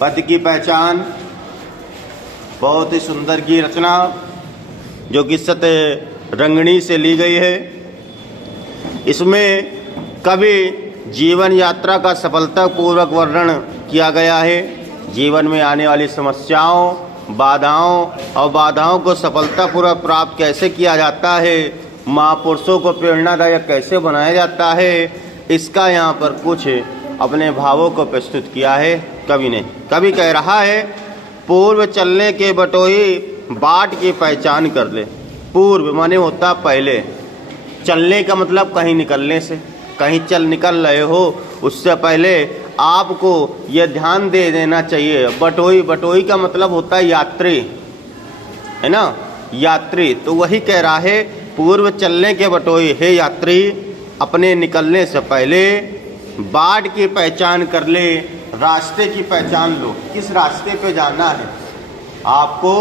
पद की पहचान बहुत ही सुंदर की रचना जो कि सत्य रंगणी से ली गई है। इसमें कवि जीवन यात्रा का सफलतापूर्वक वर्णन किया गया है। जीवन में आने वाली समस्याओं, बाधाओं को सफलतापूर्वक प्राप्त कैसे किया जाता है, महापुरुषों को प्रेरणादायक कैसे बनाया जाता है, इसका यहाँ पर कुछ अपने भावों को प्रस्तुत किया है कवि ने। कवि कह रहा है, पूर्व चलने के बटोही बाट की पहचान कर ले। पूर्व माने होता पहले, चलने का मतलब कहीं निकलने से, कहीं निकल रहे हो उससे पहले आपको यह ध्यान दे देना चाहिए। बटोही का मतलब होता है यात्री, है ना, यात्री। तो वही कह रहा है, पूर्व चलने के बटोही, हे यात्री, अपने निकलने से पहले बाट की पहचान कर ले, रास्ते की पहचान लो। किस रास्ते पे जाना है आपको,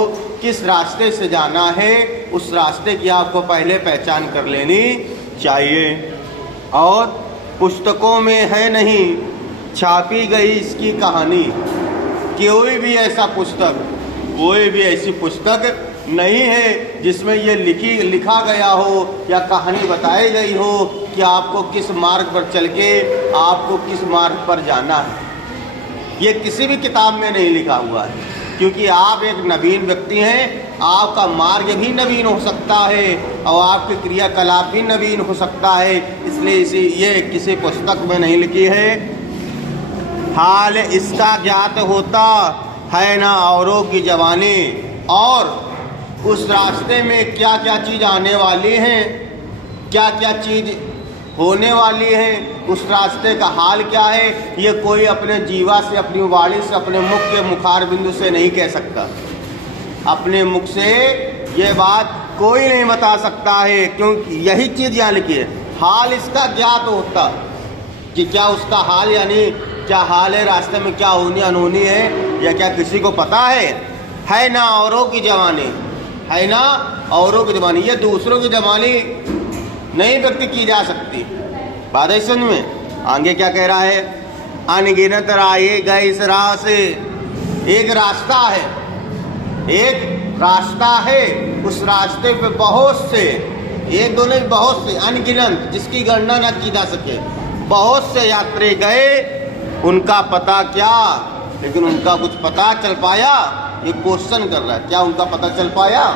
किस रास्ते से जाना है, उस रास्ते की आपको पहले पहचान कर लेनी चाहिए। और पुस्तकों में है नहीं छापी गई इसकी कहानी। कोई भी ऐसा पुस्तक, कोई भी ऐसी पुस्तक नहीं है जिसमें ये लिखा गया हो या कहानी बताई गई हो कि आपको किस मार्ग पर चल के आपको किस मार्ग पर जाना है। ये किसी भी किताब में नहीं लिखा हुआ है, क्योंकि आप एक नवीन व्यक्ति हैं, आपका मार्ग भी नवीन हो सकता है और आपके क्रियाकलाप भी नवीन हो सकता है, इसलिए ये किसी पुस्तक में नहीं लिखी है। हाल इसका ज्ञात होता है ना औरों की जवानी, और उस रास्ते में क्या क्या चीज़ आने वाली है, क्या क्या चीज़ होने वाली है, उस रास्ते का हाल क्या है, ये कोई अपने जीवा से, अपनी वाणी से, अपने मुख के मुखार बिंदु से नहीं कह सकता। अपने मुख से ये बात कोई नहीं बता सकता है, क्योंकि यही चीज़ यहाँ लिखी है। हाल इसका ज्ञात होता कि क्या उसका हाल, यानी क्या हाल है, रास्ते में क्या होनी अनहोनी है, या क्या किसी को पता है ना औरों की जवानी, है ना औरों की जवानी, ये दूसरों की जवानी नहीं व्यक्त की जा सकती। बात है समझ में। आगे क्या कह रहा है, अनगिनत राहे गए इस राह से, एक रास्ता है, एक रास्ता है, उस रास्ते पे बहुत से, एक दो नहीं बहुत से, अनगिनत, जिसकी गणना न की जा सके, बहुत से यात्री गए, उनका पता क्या, लेकिन उनका कुछ पता चल पाया, ये क्वेश्चन कर रहा है, क्या उनका पता चल पाया।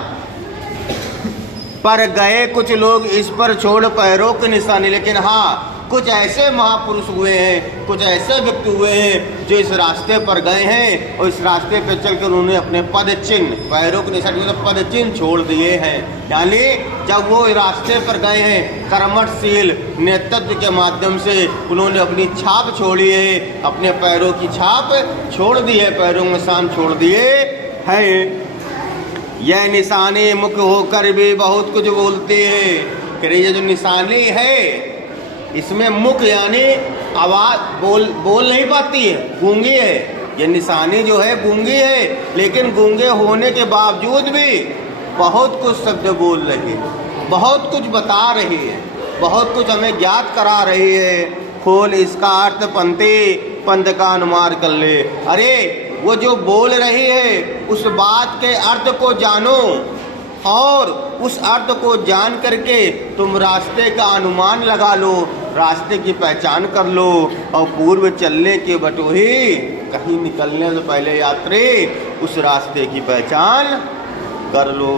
पर गए कुछ लोग इस पर छोड़ पैरों की निशानी, लेकिन हाँ कुछ ऐसे महापुरुष हुए हैं, कुछ ऐसे व्यक्ति हुए हैं जो इस रास्ते पर गए हैं और इस रास्ते पर चलकर उन्होंने अपने पद चिन्ह, पैरों की निशानी मतलब पद चिन्ह छोड़ दिए हैं। यानी जब वो रास्ते पर गए हैं, कर्मठशील नेतृत्व के माध्यम से उन्होंने अपनी छाप छोड़ी है, अपने पैरों की छाप छोड़ दी है, पैरों में निशान छोड़ दिए हैं। यह निशानी मुख होकर भी बहुत कुछ बोलती है। कि ये जो निशानी है, इसमें मुख यानी आवाज़ बोल नहीं पाती है, गूंगी है। ये निशानी जो है गूंगी है, लेकिन गूंगे होने के बावजूद भी बहुत कुछ शब्द बोल रही है, बहुत कुछ बता रही है, बहुत कुछ हमें ज्ञात करा रही है। खोल इसका अर्थ पंथ का अनुमान कर ले। अरे वो जो बोल रही है उस बात के अर्थ को जानो, और उस अर्थ को जान करके तुम रास्ते का अनुमान लगा लो, रास्ते की पहचान कर लो। और पूर्व चलने के बटोही, कहीं निकलने से पहले यात्री उस रास्ते की पहचान कर लो।